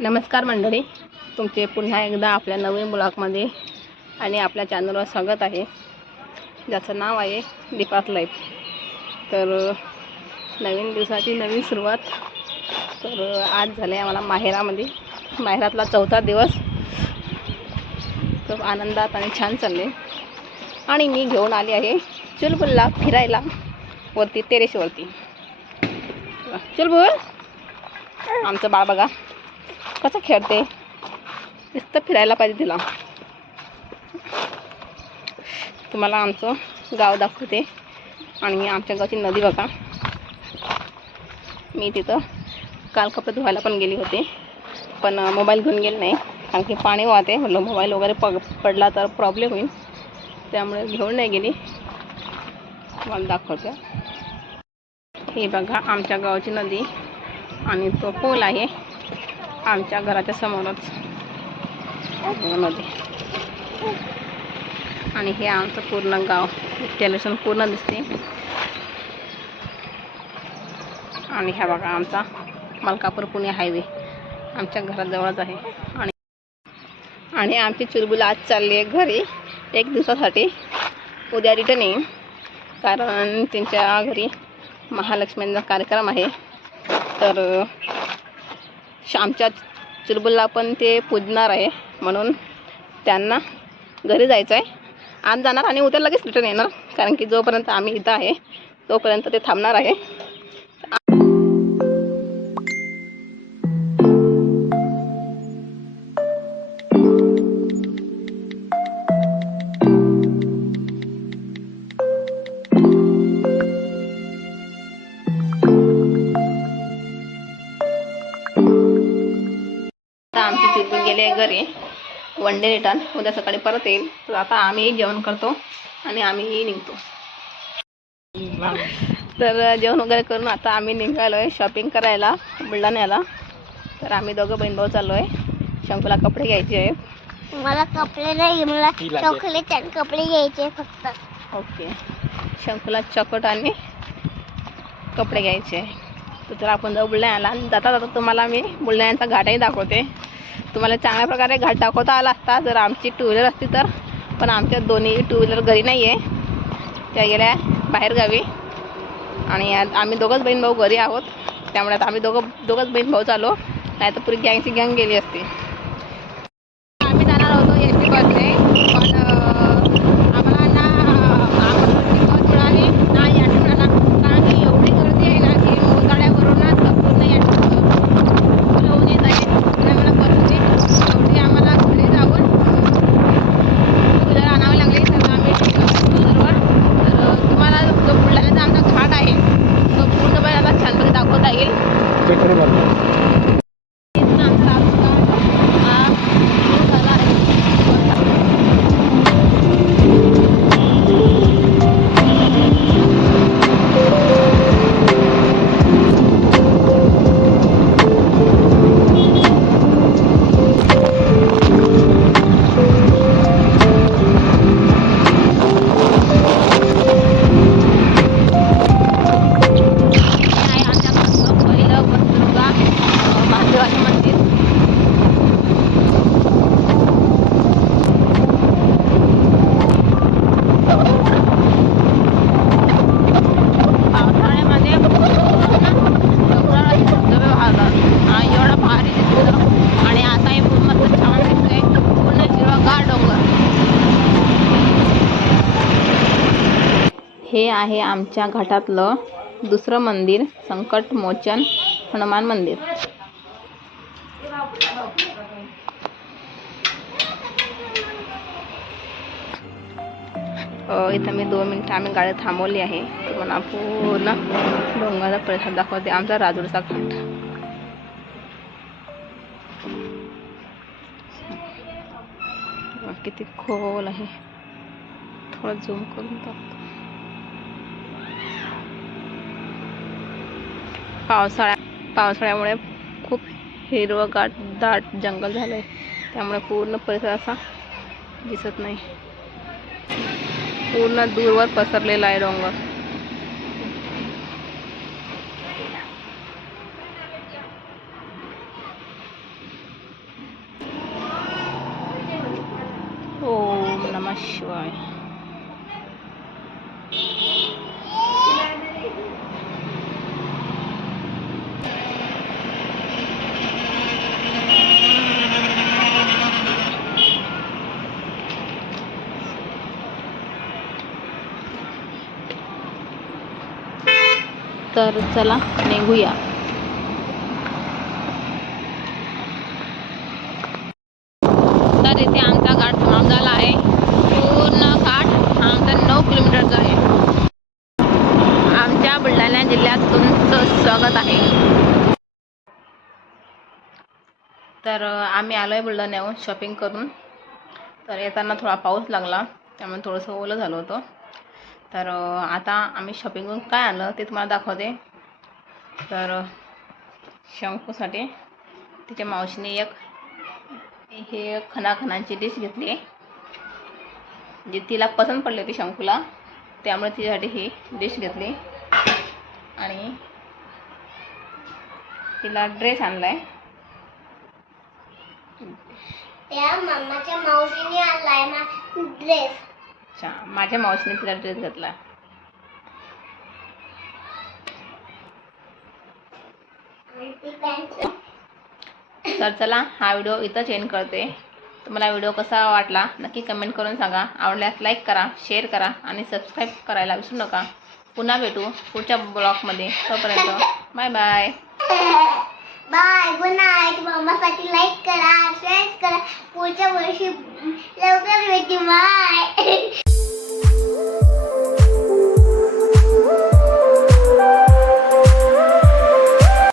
नमस्कार मंडळी. तुमचे पुन्हा एकदा आपल्या नवीन ब्लॉगमध्ये आणि आपल्या चॅनलवर स्वागत आहे. ज्याचं नाव आहे दीपात लाईफ. तर नवीन दिवसाची नवीन सुरुवात. तर आज झाले आम्हाला माहेरामध्ये. माहेरातला चौथा दिवस. खूप आनंदात आणि छान चालले आणि मी घेऊन आली आहे चुलबुलला फिरायला. वरती टेरेसवरती. चुलबुल आमचं बाळ बघा. कसं खेळते? नुसतं फिरायला पाहिजे तिला. तुम्हाला आमचं गाव दाखवते. आणि आमच्या गावची नदी बघा. मी तिथं काल कपडे धुवायला पण गेली होते. पण मोबाईल घेऊन गेले नाही. कारण की पाणी वाहते. म्हटलं मोबाईल वगैरे पग पडला तर प्रॉब्लेम होईल. त्यामुळे घेऊन नाही गेली. तुम्हाला दाखवते. हे बघा आमच्या गावाची नदी. आणि तो पूल आहे. आमच्या घराच्या समोरच. नदी आणि हे आमचं पूर्ण गाव. टेलिव्हिजन पूर्ण दिसते. आणि ह्या बघा आमचा मलकापूर पुणे हायवे आमच्या घराजवळच आहे. आणि आणि आमची चुलबुल आज चालली आहे घरी. एक दिवसासाठी. उद्या रिटर्न येईन. कारण त्यांच्या घरी महालक्ष्मींचा कार्यक्रम आहे. तर आमच्या चुलबुलला पण ते पूजणार आहे म्हणून त्यांना घरी जायचं आहे. आज जाणार आणि उद्या लगेच रिटर्न येणार कारण की जोपर्यंत आम्ही इथं आहे तोपर्यंत ते थांबणार आहे. चुलबुल गेली घरी. वन डे रिटर्न उद्या सकाळी परत येईल. तर आता आम्ही जेवण करतो आणि आम्ही निघतो. तर जेवण वगैरे करून आता आम्ही निघालो आहे शॉपिंग करायला बुलढाण्याला. तर आम्ही दोघं बहीण भाऊ चाललो आहे शंकूला कपडे घ्यायचे आहेत. मला कपडे नाही मला चॉकलेट आणि कपडे घ्यायचे फक्त. ओके. शंकूला चॉकलेट आणि कपडे घ्यायचे आहे तर आपण जाऊ बुलढाण्याला. आणि जाता जाता तुम्हाला मी बुलढाण्याचा घाटही दाखवते. तुम्हाला चांगल्या प्रकारे घाट दाखवता आला असता जर आमची टू व्हीलर असती तर. पण आमच्या दोन्ही टू व्हीलर घरी नाही आहे त्या गेल्या बाहेरगावी. आणि आम्ही दोघंच बहीण भाऊ घरी आहोत. त्यामुळे आता आम्ही दोघं दोघंच बहीण भाऊ चालो नाही तर पुरी गँगची गँग गेली असती आम्ही जाणार होतो एस टी बसने पण अं, आम्हाला ना आम्हाला ती बस मिळाली ना ॲटो मिळाला कारण की एवढी गर्दी आहे ना की मोताळ्यावरून ना संपूर्ण ॲटो लावून येत आहे तर आम्हाला बसने शेवटी आम्हाला घरी जाऊन कूलर आणावे लागले तर आम्ही कूलरवर तर तुम्हाला जो बुलढाण्याचा आमचा घाट आहे तो पूर्णपणे आता छानपैकी दाखवता येईल आमचा हे आहे आमच्या घाटातलं दुसरं मंदिर संकटमोचन हनुमान मंदिर. इथं मी दोन मिनटं आम्ही गाडी थांबवली आहे. तुम्हाला पूर्ण डोंगराचा परिसर दाखवते. आमचा राजूरचा घाट. किती खोल आहे. थोडं झूम करून दाखवतो पावसाळ्या पावसाळ्यामुळे खूप हिरवंगाट दाट जंगल झालं आहे त्यामुळे पूर्ण परिसर असा दिसत नाही. पूर्ण दूरवर पसरलेला आहे डोंगर. ओम नमः शिवाय. तर चला निघूया. तर इथे आमचा घाट समाप्त झाला आहे. पूर्ण घाट आमचा नऊ किलोमीटरचा आहे. आमच्या बुलढाणा जिल्ह्यात तुमचं स्वागत आहे. तर आम्ही आलो आहे बुलढाण्याहून शॉपिंग करून. तर येताना थोडा पाऊस लागला त्यामुळे थोडंसं ओलं झालं होतं. तर आता आम्ही शॉपिंगहून काय आणलं ते तुम्हाला दाखवते. तर शंकूसाठी तिच्या मावशीने एक हे खनाखनाची डिश घेतली. आहे जी तिला पसंत पडली होती शंकूला त्यामुळे तिच्यासाठी ही डिश घेतली. आणि तिला ड्रेस आणला आहे त्या मामाच्या मावशीने आणलाय ना ड्रेस अच्छा माझ्या मावशीने तिला ड्रेस घेतला. तर चला हा व्हिडिओ इथंच एंड करते. तुम्हाला व्हिडिओ कसा वाटला नक्की कमेंट करून सांगा. आवडल्यास लाईक करा शेअर करा आणि सबस्क्राईब करायला विसरू नका. पुन्हा भेटू पुढच्या ब्लॉगमध्ये तोपर्यंत bye bye bye good night मामासाठी like करा शेअर करा. पुढच्या वर्षी लवकर भेटी. बाय